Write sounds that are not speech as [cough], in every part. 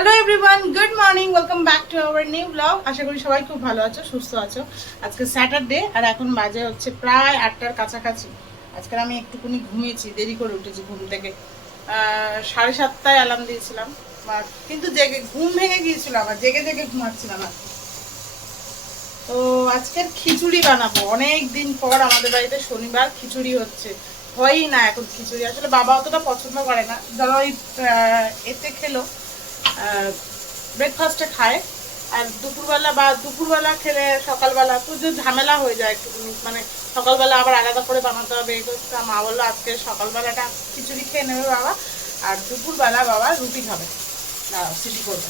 Hello everyone good morning welcome back to our new blog আশা করি সবাই খুব ভালো আছো সুস্থ আছো। আজকে স্যাটারডে আর এখন বাজে হচ্ছে প্রায় আটটার কাছাকাছি। আজকে আমি একটুখানি ঘুমিয়েছি দেরি করে উঠেছি ঘুম থেকে। সাড়ে সাতটায় অ্যালার্ম দিয়েছিলাম কিন্তু জেগে ঘুম ভেঙে গিয়েছিল আমার জেগে জেগে ঘুমাচ্ছিলাম আর তো আজকের খিচুড়ি বানাবো। অনেক দিন পর আমাদের বাড়িতে শনিবার খিচুড়ি হচ্ছে। হয়ই না এখন খিচুড়ি। আসলে বাবা অতটা পছন্দ করে না। ধরো আহ, এতে খেলো। ব্রেকফাস্টে খায়। আর দুপুরবেলা বা দুপুরবেলা খেলে সকালবেলা প্রচুর ঝামেলা হয়ে যায় একটু মানে সকালবেলা আবার আলাদা করে বানাতে হবে। এই করতে। মা বলল, আজকে সকালবেলাটা খিচুড়ি খেয়ে নেবে বাবা, আর দুপুরবেলা বাবা রুটি খাবে। সিটি করবে।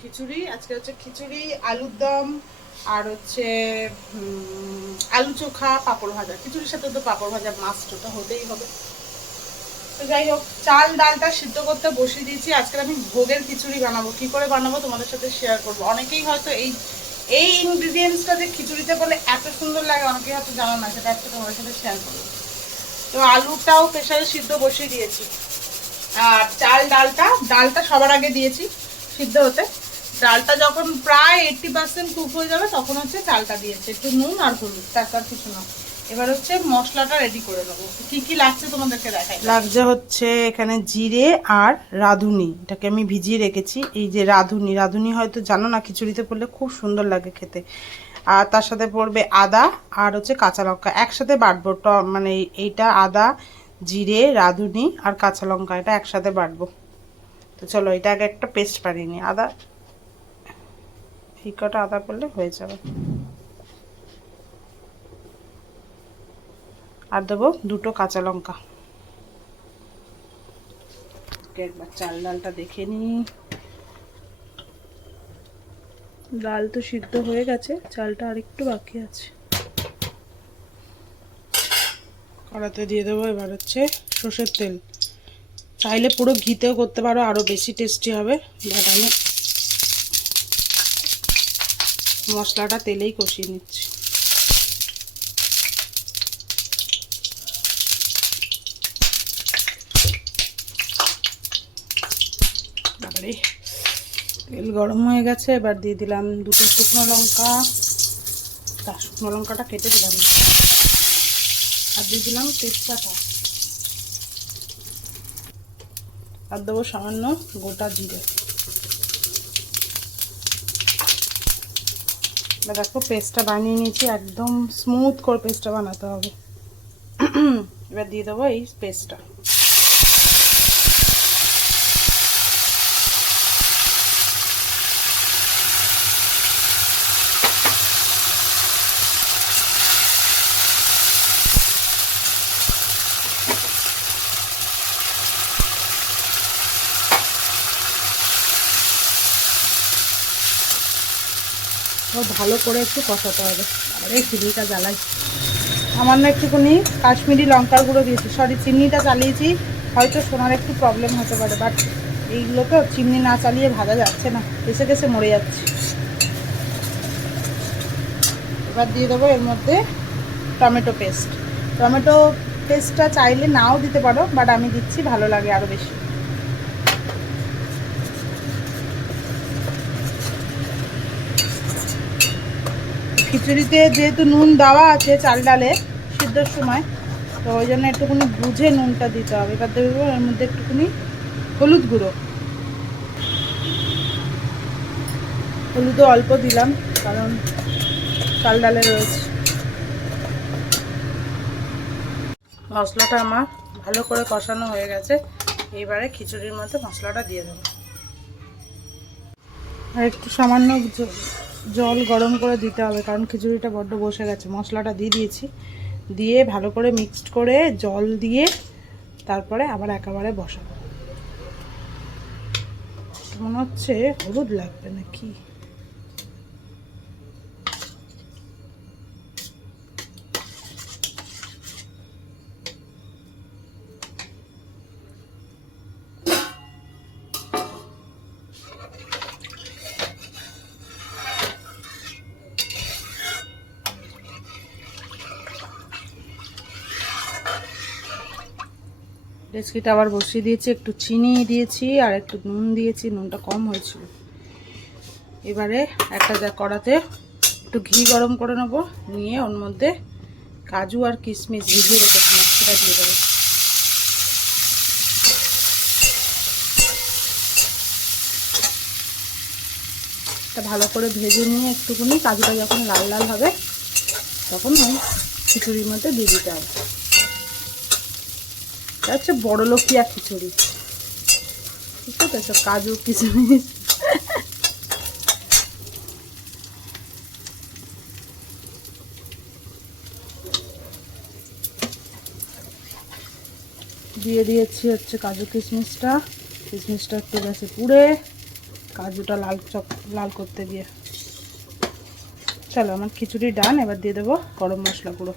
খিচুড়ি, আজকে হচ্ছে খিচুড়ি, আলুর দম, আর হচ্ছে আলু চোখা, পাঁপড় ভাজা। খিচুড়ির সাথে তো পাঁপড় ভাজা মাছ ওটা হতেই হবে। তো যাই হোক, চাল ডালটা সিদ্ধ করতে বসিয়ে দিয়েছি। আজকে আমি ভোগের খিচুড়ি বানাবো। কি করে বানাবো তোমাদের সাথে শেয়ার করব? অনেকেই হয়তো এই এই ইনগ্রিডিয়েন্টসটা যে খিচুড়িতে বলে এত সুন্দর লাগে, অনেকেই হয়তো জানো না, সেটা আজকে তোমাদের সাথে শেয়ার করব। তো আলুটাও প্রেশারে সিদ্ধ বসিয়ে দিয়েছি। আর চাল ডালটা ডালটা সবার আগে দিয়েছি সিদ্ধ হতে। ডালটা যখন প্রায় এইটটি পার্সেন্ট কুক হয়ে যাবে, তখন হচ্ছে চালটা দিয়েছি। একটু নুন আর হলুদ, তারপর কিছু না। এবার হচ্ছে মশলাটা রেডি করে নেব। কি কি লাগছে তোমাদেরকে দেখাই। লাগছে হচ্ছে এখানে জিরে আর রাঁধুনি। এটাকে আমি ভিজিয়ে রেখেছি। এই যে রাঁধুনি রাঁধুনি হয়তো জানো না, খিচুড়িতে পড়লে খুব সুন্দর লাগে খেতে। আর তার সাথে পড়বে আদা আর হচ্ছে কাঁচা লঙ্কা। একসাথে বাটবো, ট- মানে এইটা আদা, জিরে, রাঁধুনি আর কাঁচা লঙ্কা, এটা একসাথে বাটবো। তো চলো, এটা আগে একটা পেস্ট বানিয়ে নিই। আদা, এই কটা আদা করলে হয়ে যাবে। আর দেবো দুটো কাঁচা লঙ্কা। একবার চাল ডালটা দেখে নিই। ডাল তো সিদ্ধ হয়ে গেছে, চালটা আরেকটু বাকি আছে। কড়াতে দিয়ে দেবো এবার হচ্ছে সর্ষের তেল। চাইলে পুরো ঘিতেও করতে পারো আরও বেশি টেস্টি হবে বাট আমি মশলাটা তেলেই কষিয়ে নিচ্ছি। বাবারে তেল গরম হয়ে গেছে, এবার দিয়ে দিলাম দুটো শুকনো লঙ্কা। তা, শুকনো লঙ্কাটা কেটে দিলাম। আর দিয়ে দিলাম তেজপাতা। আর দেবো সামান্য গোটা জিরে। দেখো পেস্টটা বানিয়ে নিয়েছি, একদম স্মুথ করে পেস্টটা বানাতে হবে। এবার দিয়ে দেবো এই পেস্টটা। ভালো করে একটু কষাতে হবে। আর, এই চিনিটা জ্বালাই। সামান্য একটুখানি কাশ্মীরি লঙ্কার গুঁড়ো দিয়েছি। সরি চিনিটা চালিয়েছি হয়তো সোনার একটু প্রবলেম হতে পারে বাট এইগুলো তো চিমনি না চালিয়ে ভাজা যাচ্ছে না। কেসে কেসে মরে যাচ্ছে। এবার দিয়ে দেবো এর মধ্যে টমেটো পেস্ট টমেটো পেস্টটা চাইলে নাও দিতে পারো বাট আমি দিচ্ছি, ভালো লাগে আরও বেশি। খিচুড়িতে যেহেতু নুন দেওয়া আছে চাল ডালে সিদ্ধর সময়, তো ওই জন্য একটুখানি বুঝে নুনটা দিতে হবে। এবার দেবো এর মধ্যে একটুখানি হলুদ গুঁড়ো। হলুদও অল্প দিলাম, কারণ চাল ডালে রয়েছে। মশলাটা আমার ভালো করে কষানো হয়ে গেছে। এইবারে খিচুড়ির মধ্যে মশলাটা দিয়ে দেবো। আর একটু সামান্য জল গরম করে দিতে হবে, কারণ খিচুড়িটা বড্ড বসে গেছে। মশলাটা দিয়ে দিয়েছি। দিয়ে ভালো করে মিক্সড করে জল দিয়ে তারপরে আবার একেবারে বসাবো। মনে হচ্ছে? হলুদ লাগবে নাকি? রেসিপিটা আবার বসিয়ে দিয়েছি, একটু চিনি দিয়েছি আর একটু নুন দিয়েছি, নুনটা কম হয়েছিল। এবারে একটা যা কড়াতে একটু ঘি গরম করে নেব, নিয়ে ওর মধ্যে কাজু আর কিশমিশ ভিজিয়ে রেখেছিলাম সেটা দিয়ে দেবো। ভালো করে ভেজে নিয়ে একটুখানি, কাজুটা যখন লাল লাল হবে, তখন খিচুড়ির মধ্যে দিয়ে দিতে হবে। এটা হচ্ছে বড় লোকিয়া খিচুড়ি। বুঝতে পেরেছ? কাজু কিশমিশ দিয়ে দিয়েছি হচ্ছে কাজু কিশমিশটা। কিশমিশটা একটু গেছে পুড়ে। কাজুটা লাল চক, লাল করতে দিয়ে চলো, আমার খিচুড়ি ডান, এবার দিয়ে দেবো গরম মশলা গুঁড়ো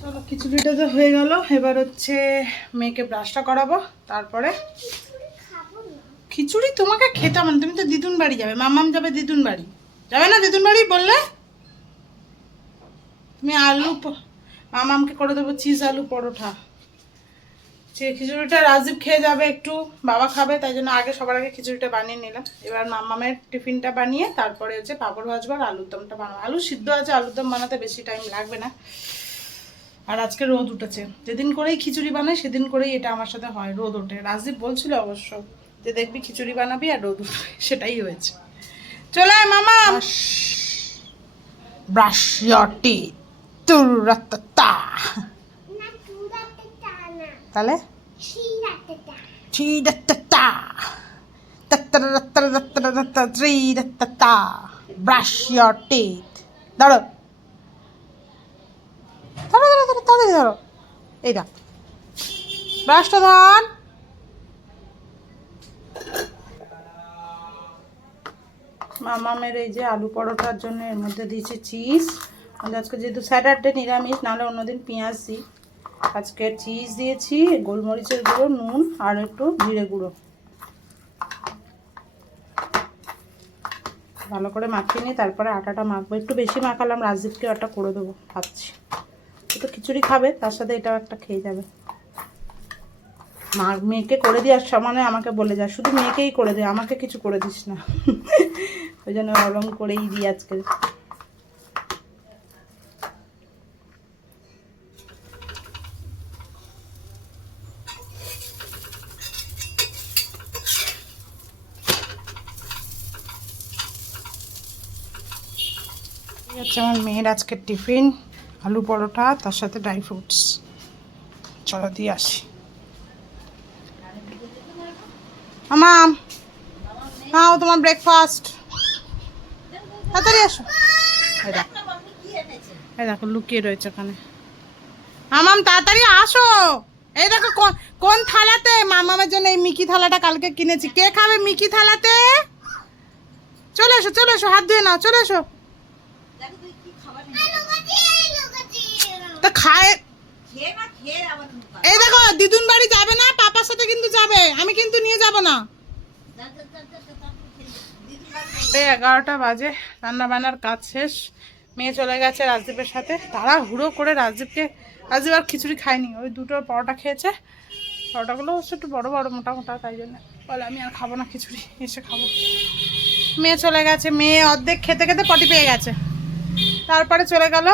চলো খিচুড়িটা তো হয়ে গেল এবার হচ্ছে মেয়েকে ব্রাশটা করাবো, তারপরে খিচুড়ি তোমাকে খেতে হবে না, তুমি তো দিদুন বাড়ি যাবে, মামাম যাবে দিদুন বাড়ি। যাবে না দিদুন বাড়ি বললে? তুমি আলু মামামকে করে দেবো চিজ আলু পরোটা। সে খিচুড়িটা রাজীব খেয়ে যাবে একটু, বাবা খাবে, তাই জন্য আগে সবার আগে খিচুড়িটা বানিয়ে নিলাম। এবার মামামের টিফিনটা বানিয়ে তারপরে হচ্ছে পাঁপড় ভাজবো আর আলুর দমটা বানাবো। আলু সিদ্ধ আছে আলুর দম বানাতে বেশি টাইম লাগবে না। আর আজকে রোদ উঠেছে। যেদিন করেই খিচুড়ি বানাই, সেদিন করেই এটা আমার সাথে হয়, রোদ ওঠে। রাজদীপ বলছিল অবশ্য যে দেখবি খিচুড়ি বানাবি আর রোদ উঠবে, সেটাই হয়েছে। চলে আয় মামা। ব্রাশ। ইয়োর টিথ তাহলে? Tri-da-ta-ta. Brush your teeth. ধরো ধরো ধরো, তাড়াতাড়ি ধরো। এই দেখ। ব্রাশটা ধর। মামামের এই যে আলু পরোটার জন্য এর মধ্যে দিয়েছি চিজ। আজকে যেহেতু স্যাটারডে, নিরামিষ, নাহলে অন্যদিন পেঁয়াজ দিই। আজকে চিজ দিয়েছি, গোলমরিচের গুঁড়ো, নুন আর একটু জিরে গুঁড়ো। ভালো করে মাখিয়ে নিয়ে তারপরে আটাটা মাখবো। একটু বেশি মাখালাম, রাজদীপকে আটা করে দেবো, ভাবছি। তো খিচুড়ি খাবে, তার সাথে এটাও একটা খেয়ে যাবে। মা, মেয়েকে করে দেওয়ার সমানে আমাকে বলে যা, শুধু মেয়েকেই করে দে, আমাকে কিছু করে দিস না। [laughs] ওই জন্য ওরম করেই দিই আজকে। হচ্ছে আমার মেয়ের আজকের টিফিন। আলু পরোটা, তার সাথে ড্রাই ফ্রুটস চলো দিয়ে আসি। মামাম নাও তোমার ব্রেকফাস্ট তাড়াতাড়ি আসো। এই দেখো, লুকিয়ে রয়েছে ওখানে। মামাম, তাড়াতাড়ি আসো। এই দেখো, কোন- কোন থালাতে? মামামের জন্য এই মিকি থালাটা কালকে কিনেছি। কে খাবে মিকি থালাতে? চলে এসো চলে এসো, হাত ধুয়ে নাও, চলে এসো। তা খায় এই দেখো দিদুন বাড়ি যাবে না পাপার সাথে কিন্তু যাবে। আমি কিন্তু নিয়ে যাব না। এগারোটা বাজে রান্না বান্নার কাজ শেষ। মেয়ে চলে গেছে রাজদীপের সাথে। তারা হুড়ো করে রাজদীপকে রাজদীপ আর খিচুড়ি খায়নি। ওই দুটো পরোটা খেয়েছে। পরোটাগুলো হচ্ছে একটু বড় বড় মোটা মোটা তাই জন্য। বলে আমি আর খাব না খিচুড়ি এসে খাব। মেয়ে চলে গেছে। মেয়ে অর্ধেক খেতে খেতে পটি পেয়ে গেছে। তারপরে চলে গেল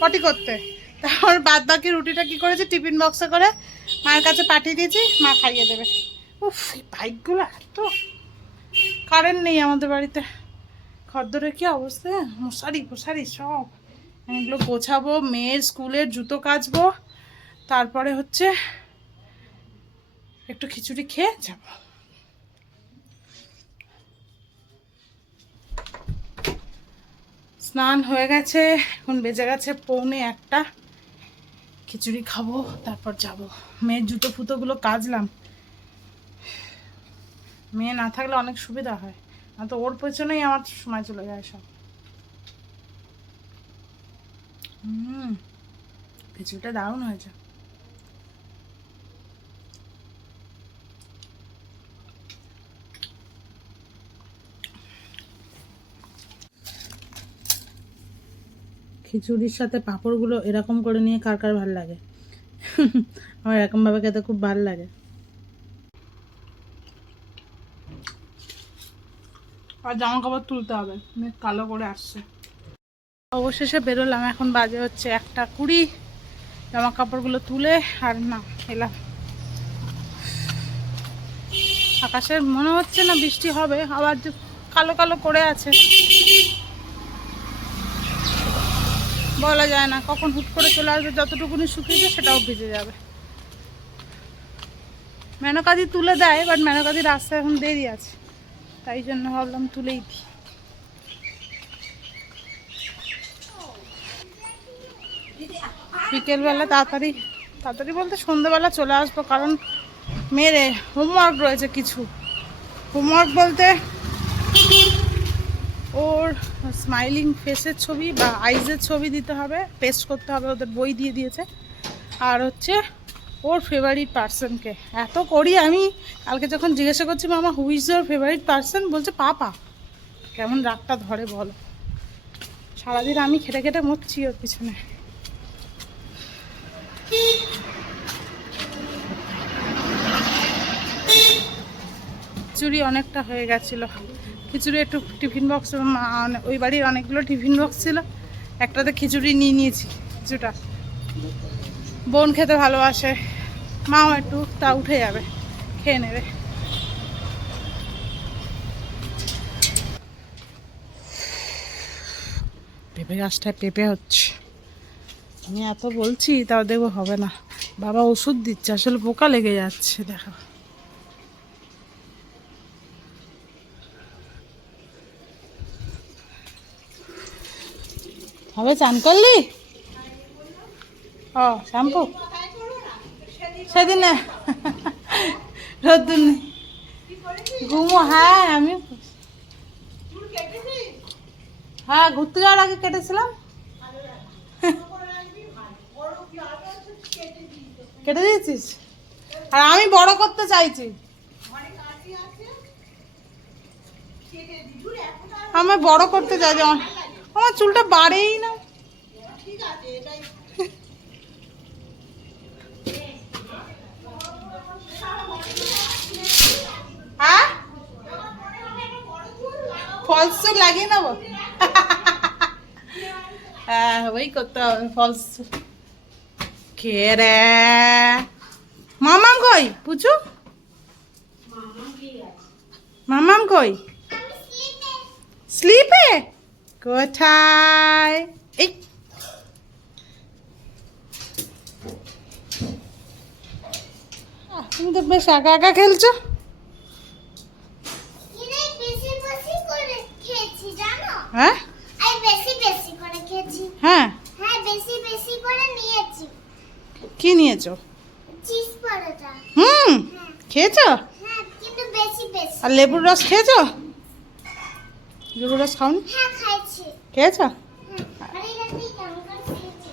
পটি করতে। তারপর বাদ বাকি রুটিটা কি করেছি? টিফিন বক্সে করে মায়ের কাছে পাঠিয়ে দিয়েছি, মা খাইয়ে দেবে। উফ বাইকগুলো এত কারেন্ট নেই আমাদের বাড়িতে। খদ্দরের কি অবস্থা? মশারি ফশারি সব। এগুলো গোছাবো, মেয়ের স্কুলের জুতো কাচবো, তারপরে হচ্ছে একটু খিচুড়ি খেয়ে যাব। স্নান হয়ে গেছে, এখন বেজে গেছে পৌনে একটা। খিচুড়ি খাব, তারপর যাব। মেয়ের জুতো ফুতোগুলো কাজলাম মেয়ে না থাকলে অনেক সুবিধা হয়। না তো ওর পেছনেই আমার সময় চলে যায় সব। হুম, খিচুড়িটা দারুণ হয়েছে। খিচুড়ির সাথে পাঁপড়গুলো এরকম করে নিয়ে কার কার ভালো লাগে? আমার এরকমভাবে খেতে খুব ভালো লাগে। আর জামা কাপড় তুলতে হবে অনেক কালো করে আসছে। অবশেষে বেরোলাম এখন বাজে হচ্ছে একটা কুড়ি। জামা কাপড়গুলো তুলে আর না এলাম। আকাশের মনে হচ্ছে না বৃষ্টি হবে আবার কালো কালো করে আছে। বলা যায় না। কখন হুট করে চলে আসবে, যতটুকুনি শুকিয়েছে সেটাও ভিজে যাবে। মেনকাদি তুলে দেয় বাট মেনকাদি রাস্তা এখন দেরি আছে। তাই জন্য ভাবলাম তুলেই দিই। বিকেলবেলা তাড়াতাড়ি তাড়াতাড়ি বলতে সন্ধ্যেবেলা চলে আসব, কারণ মেরে হোমওয়ার্ক রয়েছে কিছু। হোমওয়ার্ক বলতে ওর স্মাইলিং ফেসের ছবি বা আইজের ছবি দিতে হবে পেস্ট করতে হবে, ওদের বই দিয়ে দিয়েছে। আর হচ্ছে ওর ফেভারিট পার্সনকে এত করি আমি, কালকে যখন জিজ্ঞাসা করছি, মামা হু ইজ ফেভারিট পার্সন বলছে, পাপা। কেমন রাগটা ধরে বলো। সারাদিন আমি খেটে খেটে মরছি ওর পিছনে। চুরি অনেকটা হয়ে গেছিল। খিচুড়ি একটু টিফিন বক্স ওই বাড়ির অনেকগুলো টিফিন বক্স ছিল। একটাতে খিচুড়ি নিয়ে নিয়েছি কিছুটা বোন খেতে ভালোবাসে, মাও একটু, তা উঠে যাবে, খেয়ে নেবে। পেঁপে গাছটায় পেঁপে হচ্ছে। আমি এত বলছি, তাও দেখব হবে না। বাবা ওষুধ দিচ্ছে, আসলে পোকা লেগে যাচ্ছে, দেখো। হবে, চান করলি? ও শ্যাম্পু। সেদিন। রোদ্দুর নেই। ঘুমো হ্যাঁ আমি হ্যাঁ ঘুরতে যাওয়ার আগে কেটেছিলাম। কেটে দিয়েছিস? আর আমি বড় করতে চাইছি। আমি বড় করতে চাইছি আমার- আমার চুলটা বাড়েই না। হ্যাঁ? ফলস লাগিয়ে নেব? হ্যাঁ ওই করতে হবে ফলস খেয়ে রে? মামাম কই? পুচু? মামাম কই? স্লিপে কোথায় এই। তুমি তো বেশ একা একা খেলছো। হ্যাঁ? আমি বেশি বেশি করে খেয়েছি। হ্যাঁ। হ্যাঁ বেশি বেশি করে নিয়েছি। কি নিয়েছো? হুম হ্যাঁ। খেয়েছো? হ্যাঁ আর লেবুর রস খেয়েছো? খাওনি? হ্যাঁ খেয়েছো? হ্যাঁ খেয়েছি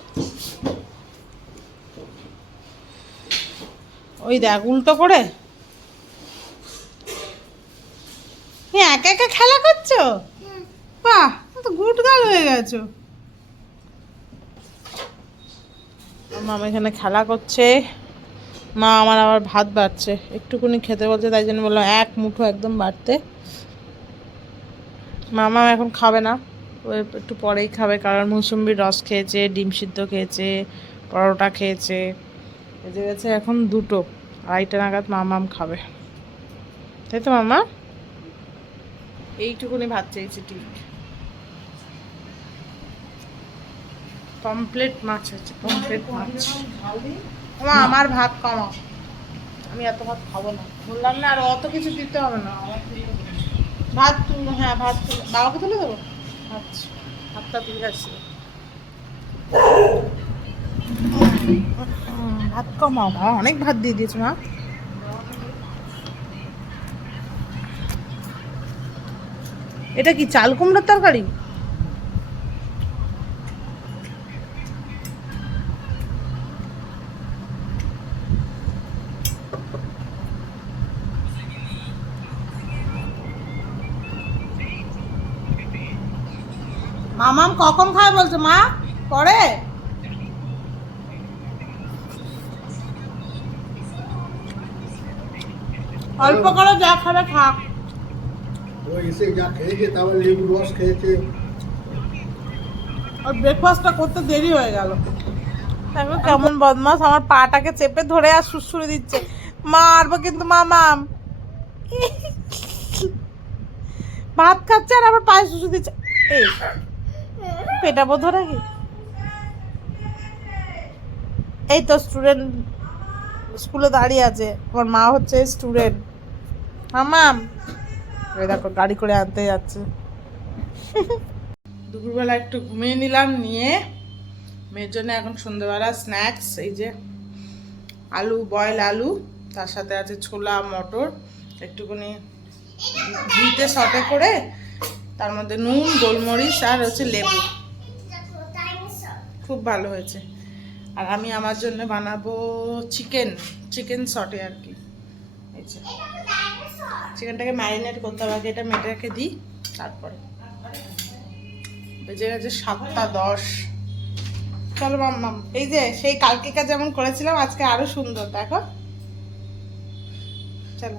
ওই দেখ উল্টো করে। একা একা খেলা করছ? বাহ তো গুড গার্ল হয়ে গেছো। মামা এখানে খেলা করছে। মা আমার আবার ভাত বাড়ছে। একটুকুনি খেতে বলছে তাই জন্য বললাম এক মুঠো একদম বাড়তে। মামা এখন খাবে না। ও একটু পরেই খাবে কারণ মুসম্বির রস খেয়েছে, ডিম সিদ্ধ খেয়েছে, পরোটা খেয়েছে। বেজে গেছে এখন দুটো, আড়াইটা নাগাদ মামাম খাবে। তাই তো, মামা? এইটুকুনি ভাত চেয়েছি ঠিক পমপ্লেট মাছ আছে পমপ্লেট মাছ। মা আমার ভাত কমাও। আমি এত ভাত খাব না। বললাম না, আর অত কিছু দিতে হবে না। ভাত তুলো হ্যাঁ ভাত বাবাকে তুলে দেবো? আচ্ছা ভাতটা তুলে আসছি ভাত কমাও বাবা অনেক ভাত দিয়ে দিয়েছ মা। এটা কি চাল কুমড়োর তরকারি? কখন খায় বলছে মা? পরে? অল্প করে যা খাবে খা ও এসে যা খেয়েছে তারপর লেবু রস খেয়েছে। আর ব্রেকফাস্টটা করতে দেরি হয়ে গেল। দেখো কেমন বদমাস আমার পাটাকে চেপে ধরে আর সুসুরে দিচ্ছে। মারবো কিন্তু মামাম ভাত খাচ্ছে আর আবার পায়ে সুসু দিচ্ছে। এই। পেটাবো ধরে কি? এই তো স্টুডেন্ট স্কুলে দাঁড়িয়ে আছে। আমার মা হচ্ছে স্টুডেন্ট মামাম এই দেখো গাড়ি করে আনতে যাচ্ছে। দুপুরবেলা একটু ঘুমিয়ে নিলাম, নিয়ে মেয়ের জন্য এখন সন্ধ্যেবেলা স্ন্যাক্স এই যে আলু বয়েল আলু, তার সাথে আছে ছোলা, মটর, একটুখানি ঘিতে সটে করে, তার মধ্যে নুন, গোলমরিচ আর হচ্ছে লেবু। খুব ভালো হয়েছে। আর আমি আমার জন্য বানাবো চিকেন চিকেন সটে আর কি। এই যে। এটা চিকেনটাকে ম্যারিনেট করতে হবে আগে এটা মেয়েটাকে দিই তারপরে। বেজে গেছে সাতটা দশ। চলো মাম্মাম এই যে সেই কালকেকা যেমন করেছিলাম আজকে আরও সুন্দর দেখো। চলো।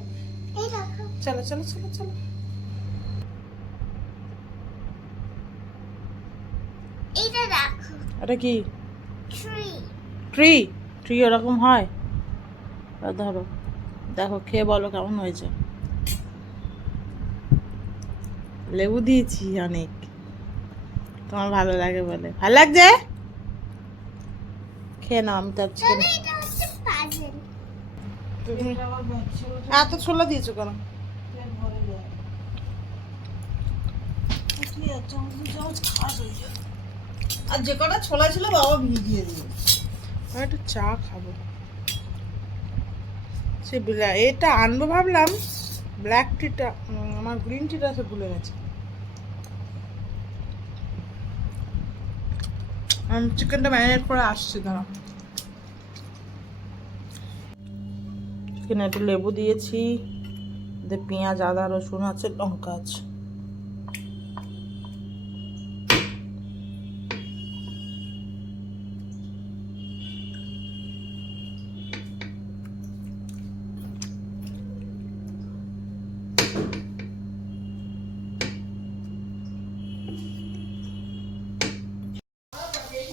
চলো চলো চলো চলো এইটা দেখো এটা কি? ট্রি ট্রি ওরকম হয়? ধরো দেখো খেয়ে বলো কেমন হয়েছে? লেবু দিয়েছি অনেক। তোমার ভালো লাগে বলে। ভালো লাগছে? খেয়ে নাও আমি তার চিকেন এত ছোলা দিয়েছ কেন? আর যে কটা ছোলা ছিল বাবা ভিজিয়ে দিয়ে আমি একটু চা খাব। সে এটা আনব ভাবলাম ব্ল্যাক টিটা আমার গ্রিন টিটা সে ভুলে গেছে। আমি চিকেনটা ম্যারিনেট করে আসছি দাঁড়া চিকেনে একটু লেবু দিয়েছি পেঁয়াজ, আদা, রসুন আছে, লঙ্কা আছে।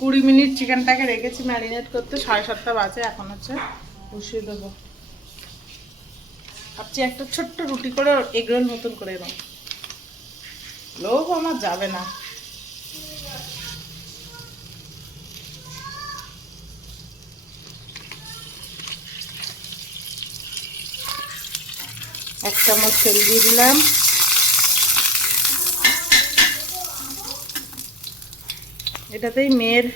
কুড়ি মিনিট চিকেনটাকে রেখেছি ম্যারিনেট করতে, সাড়ে সাতটা বাজে এখন হচ্ছে, বসিয়ে দেবো। ভাবছি একটা ছোট্ট রুটি করে এগরোল মতন করে দাও লোভ আমার যাবে না। এক চামচ তেল দিয়ে দিলাম। এটাতেই মেয়ের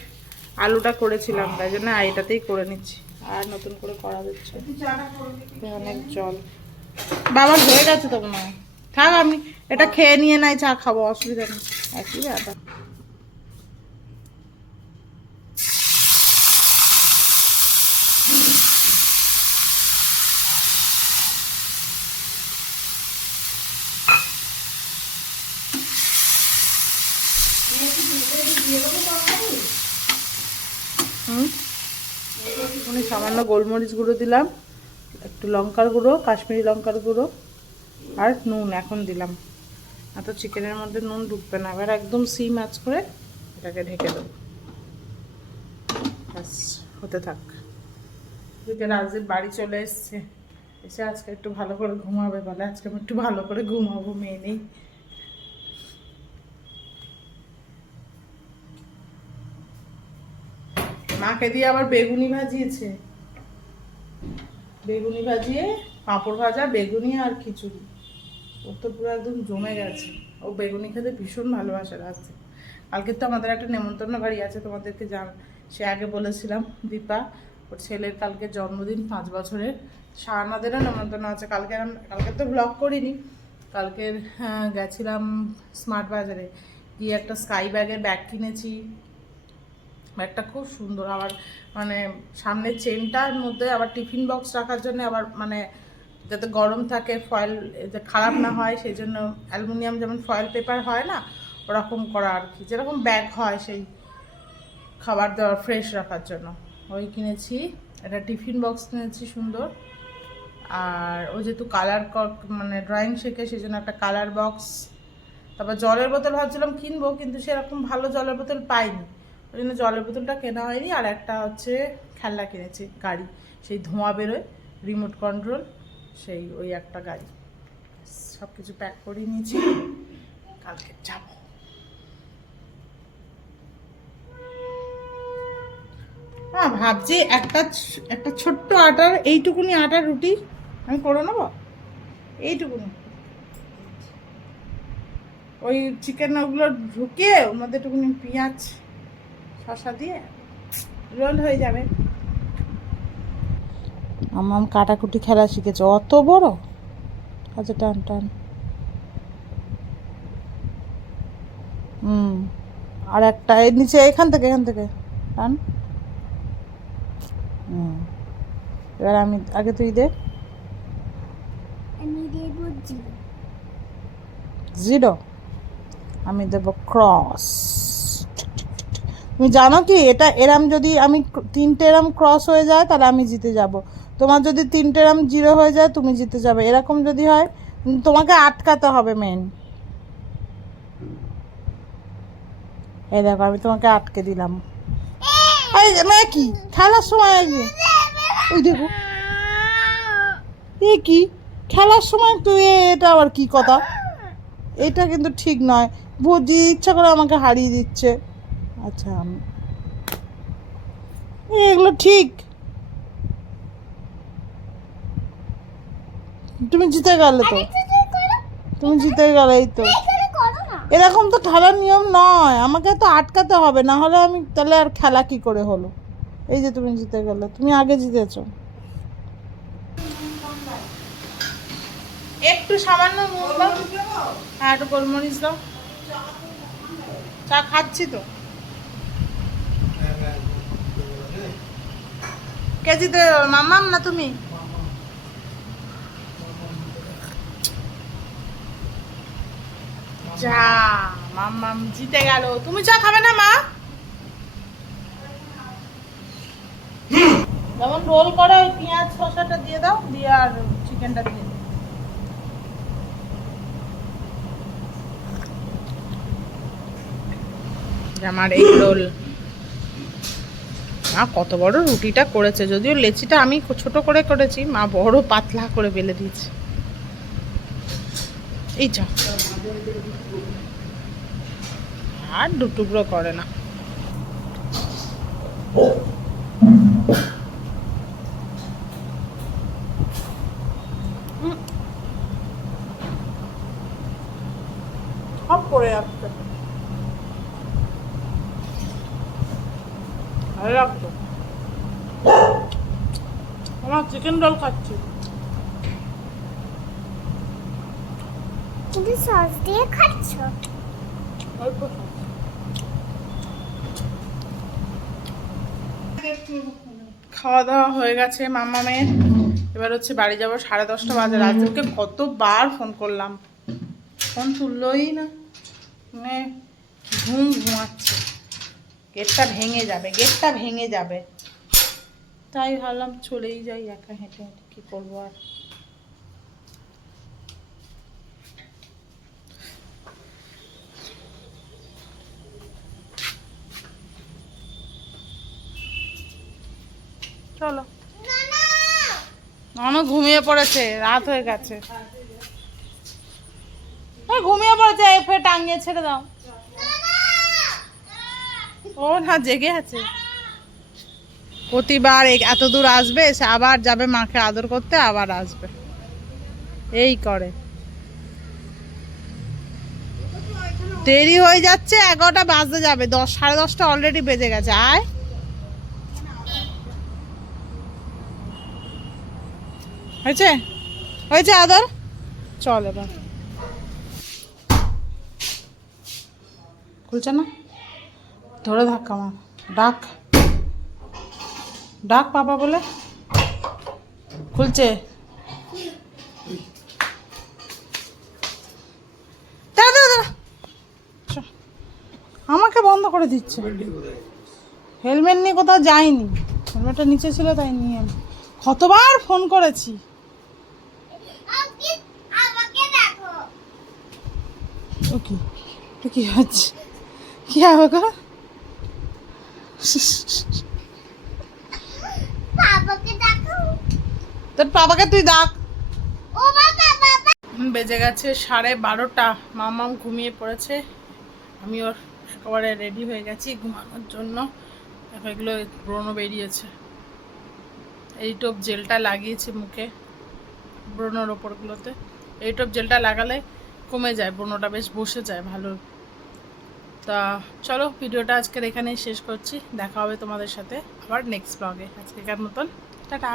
আলুটা করেছিলাম, তাই জন্য এটাতেই করে নিচ্ছি। আর নতুন করে করা যাচ্ছে অনেক জল। বাবার হয়ে গেছে তো মনে হয়। থাক, আমি এটা খেয়ে নিয়ে নাই, চা খাব, অসুবিধা নেই। একই ব্যাপার। হুম। সামান্য গোলমরিচ গুঁড়ো দিলাম, একটু লঙ্কার গুঁড়ো, কাশ্মীরি লঙ্কার গুঁড়ো আর নুন এখন দিলাম। এত চিকেনের মধ্যে নুন ঢুকবে না, এবার একদম সিম আঁচ করে এটাকে ঢেকে দেবো। ব্যাস, হতে থাক। এদিকে বাড়ি চলে এসছে। এসে আজকে একটু ভালো করে ঘুমাবে বলে, আজকে আমি একটু ভালো করে ঘুমাবো, মেয়ে নেই। মাকে দিয়ে আবার বেগুনি ভাজিয়েছে। বেগুনি ভাজিয়ে পাঁপড় ভাজা বেগুনি আর খিচুড়ি। ওর তো পুরো একদম জমে গেছে। ও বেগুনি খেতে ভীষণ ভালোবাসে রাস্তায় কালকে তো আমাদের একটা নেমন্তন্ন বাড়ি আছে তোমাদেরকে জান সে আগে বলেছিলাম দীপা। ওর ছেলের কালকে জন্মদিন পাঁচ বছরের। শাহানাদেরও নেমন্তন্ন আছে। কালকে কালকে তো ব্লগ করিনি। কালকে হ্যাঁ, গেছিলাম স্মার্ট বাজারে। গিয়ে একটা স্কাই ব্যাগের ব্যাগ কিনেছি। ব্যাগটা খুব সুন্দর। আবার মানে সামনের চেনটার মধ্যে আবার টিফিন বক্স রাখার জন্য আবার মানে যাতে গরম থাকে ফয়েল খারাপ না হয় সেই জন্য অ্যালুমিনিয়াম যেমন ফয়েল পেপার হয় না, ওরকম করা আর কি। যেরকম ব্যাগ হয় সেই খাবার দাবার ফ্রেশ রাখার জন্য। ওই কিনেছি, একটা টিফিন বক্স কিনেছি সুন্দর। আর ও যেহেতু কালার মানে ড্রয়িং শেখে সেই জন্য একটা কালার বক্স তারপর জলের বোতল ভাবছিলাম কিনবো, কিন্তু সেরকম ভালো জলের বোতল পাইনি। ওই জন্য জলের বোতলটা কেনা হয়নি, আর একটা হচ্ছে খেলনা কিনেছি, গাড়ি। সেই ধোঁয়া বেরোয় রিমোট কন্ট্রোল সেই ওই একটা গাড়ি। সব কিছু প্যাক করে নিয়েছি, কালকে যাব। হ্যাঁ ভাবছি একটা একটা ছোট্ট আটার, এইটুকুনি আটার রুটি আমি করে নেব? এইটুকুনি। ওই চিকেন ওগুলো ঢুকিয়ে ওর মধ্যে একটুখানি পেঁয়াজ শসা দিয়ে রোল হয়ে যাবে। আমার কাটাকুটি খেলা শিখেছে অত বড়? আচ্ছা টান টান। হুম আর একটা এর নিচে এখান থেকে এখান থেকে টান। হুম এবার আমি আগে তুই দে। জিরো। জিরো? আমি দেব ক্রস। তুমি জানো কি? এটা এরাম যদি আমি তিনটে এরাম ক্রস হয়ে যায়, তাহলে আমি জিতে যাব। তোমার যদি তিনটে এরাম জিরো হয়ে যায়, তুমি জিতে যাবে। এরকম যদি হয় তোমাকে আটকাতে হবে মেন এই দেখো, আমি তোমাকে আটকে দিলাম। মেয়ে কি? খেলার সময় ওই দেখো। এ কি? খেলার সময় তুই এটা আবার কি কথা? এটা কিন্তু ঠিক নয়। বুঝি ইচ্ছা করে আমাকে হারিয়ে দিচ্ছে। আচ্ছা। এগুলো ঠিক। তুমি জিতে গেলে তো। তুমি জিতে গেলে এই তো এরকম তো খেলার নিয়ম নয়। আমাকে তো আটকাতে হবে না হলে আমি তাহলে আর খেলা কি করে হলো? এই যে তুমি জিতে গেলে তুমি আগে জিতেছো। একটু সামান্য নুন দাও। হ্যাঁ একটু গোলমরিচ দাও। চা খাচ্ছি তো। কে জিতে না তুমি? যা মাম্মাম জিতে গেল। তুমি চা খাবে না, মা? যেমন রোল করে ওই পেঁয়াজ, শসাটা দিয়ে দাও, দিয়ে আর চিকেনটা দিয়ে দাও। আমার এই রোল। মা কত বড় রুটিটা করেছে, যদিও লেচিটা আমি ছোট করে করেছি, মা বড় পাতলা করে বেলে দিয়েছে। এই চ আর দুটুকরো করে না উম। সব পড়ে যাচ্ছে ভালো লাগতো আমার চিকেন রোল খাচ্ছি কিন্তু সস দিয়ে খাচ্ছ? খাওয়া দাওয়া হয়ে গেছে মামা মেয়ের এবার হচ্ছে বাড়ি যাব সাড়ে দশটা বাজে। রাজদীপকে কতবার ফোন করলাম। ফোন তুললোই না। মানে ঘুম ঘুমাচ্ছে। গেটটা ভেঙে যাবে, গেটটা ভেঙে যাবে। তাই ভাবলাম চলেই যাই, একা হেঁটে হেঁটে কী করব আর। চলো। নানু! ঘুমিয়ে পড়েছে রাত হয়ে গেছে। ঘুমিয়ে পড়েছে এফে টাঙিয়ে ছেড়ে দাও। ও না জেগে আছে। প্রতিবার এত দূর আসবে সে আবার যাবে মাকে আদর করতে আবার আসবে। এই করে। দেরি হয়ে যাচ্ছে এগারোটা বাজতে যাবে দশ সাড়ে দশটা অলরেডি বেজে গেছে। আয়। হয়েছে? হয়েছে আদর? চল এবার। খুলছে না? ধরে ধাক্কা মার। ডাক। ডাক পাপা বলে। খুলছে। আমাকে বন্ধ করে দিচ্ছে। হেলমেট নিয়ে কোথাও যাইনি। হেলমেটটা নিচে ছিল, তাই নিয়ে এলাম। কতবার ফোন করেছি আমাকে আমাকে দেখো ও কি কি হচ্ছে কি হবে গো তোর বাবাকে তুই ডাক। বেজে গেছে সাড়ে বারোটা। মামাম ঘুমিয়ে পড়েছে। আমি ওর একেবারে রেডি হয়ে গেছি ঘুমানোর জন্য। এগুলো ব্রণ বেরিয়েছে। এই টোপ জেলটা লাগিয়েছি মুখে ব্রণর ওপরগুলোতে। এই টোপ জেলটা লাগালে কমে যায় ব্রণটা বেশ বসে যায়, ভালো। তা চলো, ভিডিওটা আজকের এখানেই শেষ করছি। দেখা হবে তোমাদের সাথে আবার নেক্সট ব্লগে আজকেকার মতন, টাটা।